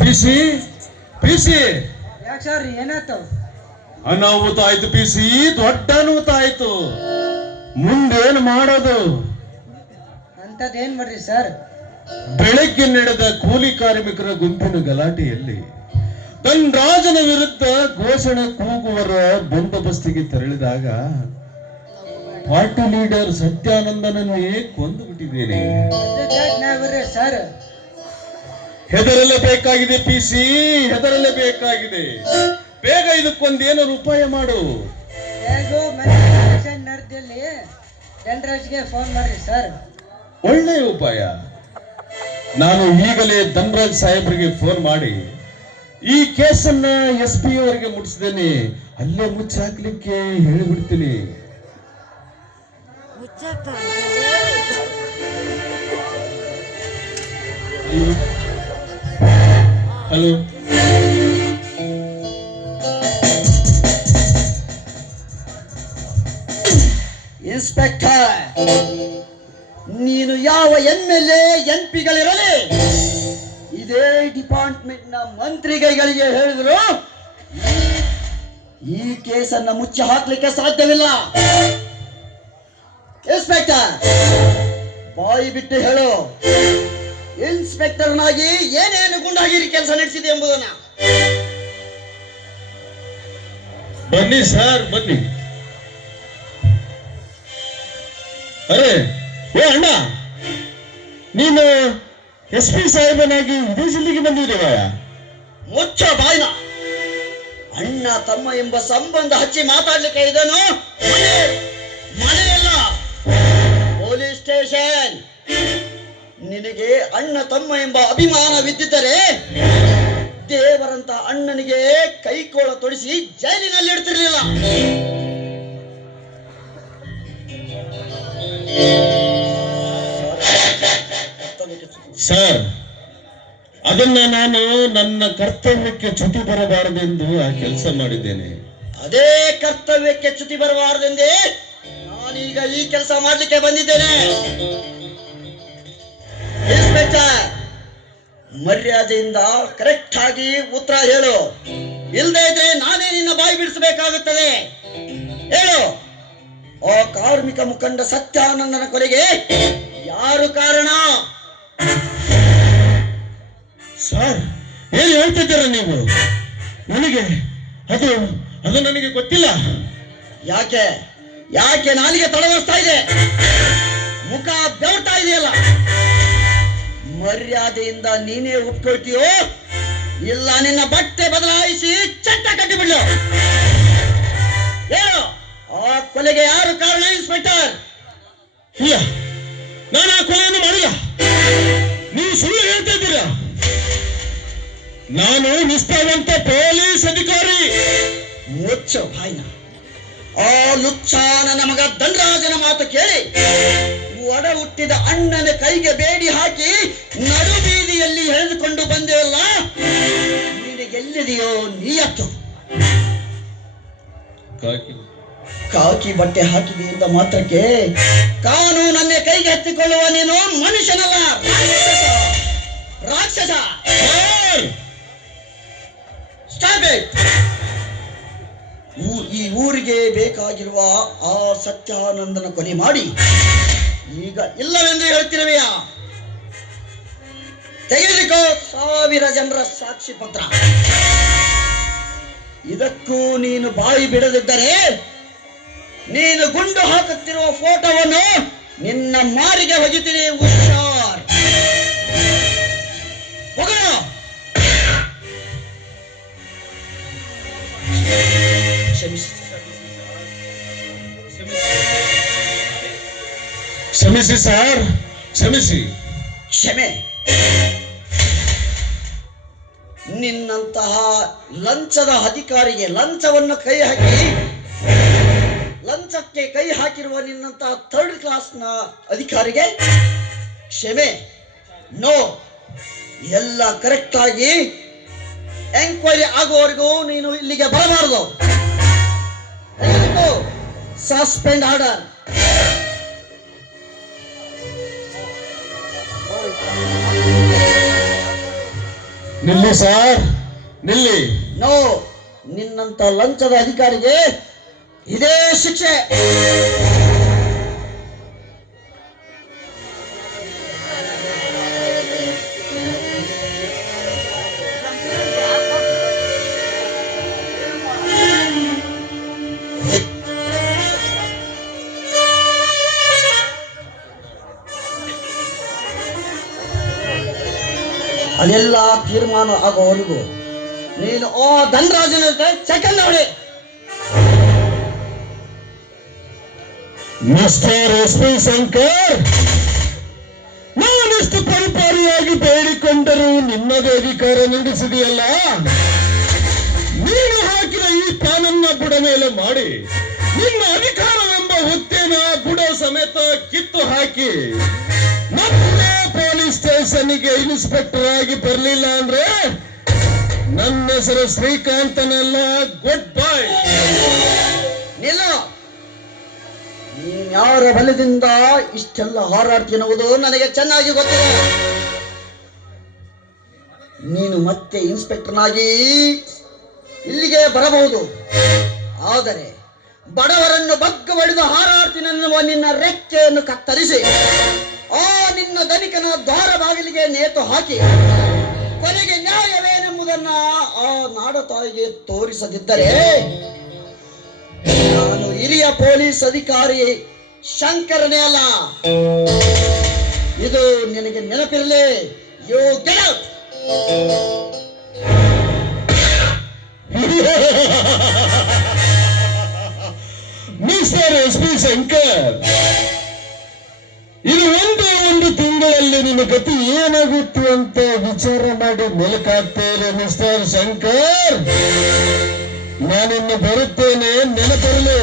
PC PC ಯಾಕೆ sir ಏನಾಯ್ತು? ಅನಾಹುತ ಆಯ್ತು ಪಿಸಿ, ದೊಡ್ಡ ಅನಾಹುತ ಆಯ್ತು. ಮುಂದೇನು ಮಾಡೋದು? ಅಂತದೇನ್ ಮಾಡ್ರಿ ಸರ್? ಬೆಳಗ್ಗೆ ನಡೆದ ಕೂಲಿ ಕಾರ್ಮಿಕರ ಗುಂಪಿನ ಗಲಾಟೆಯಲ್ಲಿ ಧನ್ರಾಜನ ವಿರುದ್ಧ ಘೋಷಣೆ ಕೂಗುವರ ಬಂದೋಬಸ್ತಿಗೆ ತೆರಳಿದಾಗ ಪಾರ್ಟಿ ಲೀಡರ್ ಸತ್ಯಾನಂದನನ್ನೇ ಕೊಂದು ಬಿಟ್ಟಿದ್ದೇನೆ. ಸರ್ ಹೆದರಲೇಬೇಕಾಗಿದೆ ಪಿಸಿ, ಹೆದರಲೇಬೇಕಾಗಿದೆ. ಬೇಗ ಇದಕ್ಕೊಂದೇನಾದ್ರು ಉಪಾಯ ಮಾಡು. ಹೇಗೋ ಮನೆ ನಡೆದಲ್ಲಿ ಧನ್ರಾಜ್ಗೆ ಫೋನ್ ಮಾಡ್ರಿ ಸರ್. ಒಳ್ಳೆಯ ಉಪಾಯ. ನಾನು ಈಗಲೇ ಧನ್ರಾಜ್ ಸಾಹೇಬ್ರಿಗೆ ಫೋನ್ ಮಾಡಿ ಈ ಕೇಸನ್ನ SP ಅವರಿಗೆ ಮುಟ್ಟಿಸಿದ್ದೇನೆ. ಅಲ್ಲೇ ಮುಚ್ಚಾಕ್ಲಿಕ್ಕೆ ಹೇಳಿಬಿಡ್ತೀನಿ. ಹಲೋ, ಇನ್ಸ್ಪೆಕ್ಟರ್, ನೀನು ಯಾವ MLA MP ಗಳಿರಲಿ ಇದೇ ಡಿಪಾರ್ಟ್ಮೆಂಟ್ ನ ಮಂತ್ರಿಗಳಿಗೆ ಹೇಳಿದ್ರು ಈ ಕೇಸನ್ನ ಮುಚ್ಚಿ ಹಾಕ್ಲಿಕ್ಕೆ ಸಾಧ್ಯವಿಲ್ಲ. ಇನ್ಸ್ಪೆಕ್ಟರ್, ಬಾಯಿ ಬಿಟ್ಟು ಹೇಳು, ಇನ್ಸ್ಪೆಕ್ಟರ್ನಾಗಿ ಏನೇನು ಗುಂಡಾಗಿರಿ ಕೆಲಸ ನಡೆಸಿದೆ ಎಂಬುದನ್ನ. ಬನ್ನಿ ಸರ್, ಬನ್ನಿ. ಅರೆ ಓ ಅಣ್ಣ, ನೀನು SP ಸಾಹೇಬನಾಗಿ ಇದೇ ಜಿಲ್ಲೆಗೆ ಬಂದಿದ್ದೇವ? ಮುಚ್ಚ ಬಾಯ್ನ. ಅಣ್ಣ ತಮ್ಮ ಎಂಬ ಸಂಬಂಧ ಹಚ್ಚಿ ಮಾತಾಡ್ಲಿಕ್ಕೆ ಇದನ್ನು ಮನೆಯಲ್ಲ, ಪೊಲೀಸ್ ಸ್ಟೇಷನ್. ನಿನಗೆ ಅಣ್ಣ ತಮ್ಮ ಎಂಬ ಅಭಿಮಾನವಿದ್ದಿದ್ದರೆ ದೇವರಂತ ಅಣ್ಣನಿಗೆ ಕೈಕೋಳ ತೊಡಿಸಿ ಜೈಲಿನಲ್ಲಿ ಇಡ್ತಿರ್ಲಿಲ್ಲ. ಸರ್, ಅದನ್ನ ನಾನು ನನ್ನ ಕರ್ತವ್ಯಕ್ಕೆ ಚ್ಯುತಿ ಬರಬಾರದೆಂದು ಆ ಕೆಲಸ ಮಾಡಿದ್ದೇನೆ. ಅದೇ ಕರ್ತವ್ಯಕ್ಕೆ ಚ್ಯುತಿ ಬರಬಾರದೆಂದೇ ನಾನೀಗ ಈ ಕೆಲಸ ಮಾಡ್ಲಿಕ್ಕೆ ಬಂದಿದ್ದೇನೆ. ಇನ್ಸ್ಪೆಕ್ಟರ್, ಮರ್ಯಾದೆಯಿಂದ ಕರೆಕ್ಟ್ ಆಗಿ ಉತ್ತರ ಹೇಳು, ಇಲ್ಲದೆ ಇದ್ರೆ ನಾನೇ ನಿನ್ನ ಬಾಯಿ ಬಿಡಿಸಬೇಕಾಗುತ್ತದೆ. ಹೇಳು, ಆ ಕಾರ್ಮಿಕ ಮುಖಂಡ ಸತ್ಯಾನಂದನ ಕೊಲೆಗೆ ಯಾರು ಕಾರಣ? ಸರ್, ಏನು ಹೇಳ್ತಿದ್ದೀರ ನೀವು? ನನಗೆ ಅದು ನನಗೆ ಗೊತ್ತಿಲ್ಲ. ಯಾಕೆ ಯಾಕೆ ನಾಲಿಗೆ ತಡವರ್ಸ್ತಾ ಇದೆ? ಮುಖ ಬೆವರ್ತಾ ಇದೆಯಲ್ಲ. ಮರ್ಯಾದೆಯಿಂದ ನೀನೇ ಒಪ್ಕೊಳ್ತೀಯೋ ಇಲ್ಲ ನಿನ್ನ ಬಟ್ಟೆ ಬದಲಾಯಿಸಿ ಚಟ್ಟ ಕಟ್ಟಿಬಿಡ್ಲು. ಹೇಳು, ಆ ಕೊಲೆಗೆ ಯಾರು ಕಾರಣ? ಇನ್ಸ್ಪೆಕ್ಟರ್. ಇಲ್ಲ, ನಾನು ಆ ಕೊಲೆಯನ್ನು ಮಾಡಿಲ್ಲ. ನೀವು ಸುಳ್ಳು ಹೇಳ್ತಾ ಇದ್ದೀರಾ. ನಾನು ನಿಷ್ಠಾವಂತ ಪೊಲೀಸ್ ಅಧಿಕಾರಿ. ಮುಚ್ಚ ಬಾಯ್ನ. ಆ ಲುಚ್ಚ ನನ್ನ ಮಗ ಧನ್ರಾಜನ ಮಾತು ಕೇಳಿ ಒಡ ಹುಟ್ಟಿದ ಅಣ್ಣನ ಕೈಗೆ ಬೇಡಿ ಹಾಕಿ ನಡು ಬೀದಿಯಲ್ಲಿ ಎಳೆದುಕೊಂಡು ಬಂದೆಯಲ್ಲ, ನಿನಗೆಲ್ಲಿದೆಯೋ ನೀಯತ್ತು? ಕಾಕಿ ಬಟ್ಟೆ ಹಾಕಿದೆ ಎಂದ ಮಾತ್ರಕ್ಕೆ ಕಾನೂನನ್ನೇ ಕೈಗೆ ಹತ್ತಿಕೊಳ್ಳುವ ನೀನು ಮನುಷ್ಯನಲ್ಲ, ರಾಕ್ಷಸ. Stop it. ಈ ಊರಿಗೆ ಬೇಕಾಗಿರುವ ಆ ಸತ್ಯಾನಂದನ ಕೊಲೆ ಮಾಡಿ ಈಗ ಇಲ್ಲವೆಂದು ಹೇಳ್ತಿರುವೆಯಾ? ತೆಗೆದುಕೋ 1000 ಜನರ ಸಾಕ್ಷಿ ಪತ್ರ. ಇದಕ್ಕೂ ನೀನು ಬಾಯಿ ಬಿಡದಿದ್ದರೆ ನೀನು ಗುಂಡು ಹಾಕುತ್ತಿರುವ ಫೋಟೋವನ್ನು ನಿನ್ನ ಮಾರಿಗೆ ಹೊಗಿತೀನಿ. ಹುಷಾರ್. ಹೋಗೋಣ. ಕ್ಷಮಿಸಿ ಸರ್, ಕ್ಷಮಿಸಿ. ಕ್ಷಮೆ? ನಿನ್ನಂತಹ ಲಂಚದ ಅಧಿಕಾರಿಗೆ ಲಂಚವನ್ನು ಲಂಚಕ್ಕೆ ಕೈ ಹಾಕಿರುವ ನಿನ್ನಂತಹ 3rd ಕ್ಲಾಸ್ನ ಅಧಿಕಾರಿಗೆ ಕ್ಷಮೆ? ನೋ. ಎಲ್ಲ ಕರೆಕ್ಟ್ ಆಗಿ ಎಂಕ್ವೈರಿ ಆಗುವವರೆಗೂ ನೀನು ಇಲ್ಲಿಗೆ ಬರಬಾರದು. Suspend order. ನಿಲ್ಲಿ ಸರ್, ನಿಲ್ಲಿ. ನೋ, ನಿನ್ನಂತ ಲಂಚದ ಅಧಿಕಾರಿಗೆ ಇದೇ ಶಿಕ್ಷೆ. ಅದೆಲ್ಲ ತೀರ್ಮಾನ ಆಗೋವರೆಗೂ ನೀನು ಆ ಧನರಾಜನ ಜೊತೆ ಸೆಕೆಂಡ್ ಅವಳಿ. ಮಿಸ್ಟರ್ ಎಸ್ ಪಿ ಶಂಕರ್, ನಾನೆಷ್ಟು ಪರಿಪಾರಿಯಾಗಿ ಬೇಡಿಕೊಂಡರೂ ನಿನ್ನದೇ ಅಧಿಕಾರ ನಡೆಸಿದೆಯಲ್ಲ. ನೀನು ಹಾಕಿದ ಈ ಪ್ಲಾನನ್ನ ಬುಡ ಮೇಲೆ ಮಾಡಿ ನಿನ್ನ ಅಧಿಕಾರವೆಂಬ ಹುದ್ದೆನ ಬುಡ ಸಮೇತ ಕಿತ್ತು ಹಾಕಿ ಮತ್ತೆ ಪೊಲೀಸ್ ಸ್ಟೇಷನ್ಗೆ ಇನ್ಸ್ಪೆಕ್ಟರ್ ಆಗಿ ಬರಲಿಲ್ಲ ಅಂದ್ರೆ ನನ್ನ ಹೆಸರು ಶ್ರೀಕಾಂತನಲ್ಲ. Good bye. ನಿಲ್ಲ, ನೀನ್ ಯಾರ ಬಲದಿಂದ ಇಷ್ಟೆಲ್ಲ ಹಾರಾಡ್ತಿ ಎನ್ನುವುದು ನನಗೆ ಚೆನ್ನಾಗಿ ಗೊತ್ತಿದೆ. ನೀನು ಮತ್ತೆ ಇನ್ಸ್ಪೆಕ್ಟರ್ನಾಗಿ ಇಲ್ಲಿಗೆ ಬರಬಹುದು, ಆದರೆ ಬಡವರನ್ನು ಬಗ್ಗ ಬಡಿದು ಹಾರಾಡ್ತೀನೆನ್ನುವ ನಿನ್ನ ರೆಕ್ಕೆಯನ್ನು ಕತ್ತರಿಸಿ ಆ ನಿನ್ನ ಧನಿಕನ ದ್ವಾರ ಬಾಗಿಲಿಗೆ ನೇತು ಹಾಕಿ ಕೊನೆಗೆ ನ್ಯಾಯವೇನೆಂಬುದನ್ನ ಆ ನಾಡತಾಯಿಗೆ ತೋರಿಸದಿದ್ದರೆ ನಾನು ಹಿರಿಯ ಪೊಲೀಸ್ ಅಧಿಕಾರಿ ಶಂಕರನೇ ಅಲ್ಲ. ಇದು ನಿನಗೆ ನೆನಪಿರಲಿ. You get out. Mister S P Shankar, ಇದು ಒಂದು ತಿಂಗಳಲ್ಲಿ ನಿನ್ನ ಗತಿ ಏನಾಗುತ್ತೆ ಅಂತ ವಿಚಾರ ಮಾಡಿ ಮೆಲುಕಾಗ್ತೇನೆ. ಮಿಸ್ಟರ್ ಶಂಕರ್, ನಾನಿನ್ನು ಬರುತ್ತೇನೆ, ನೆನಪಿರಲಿ.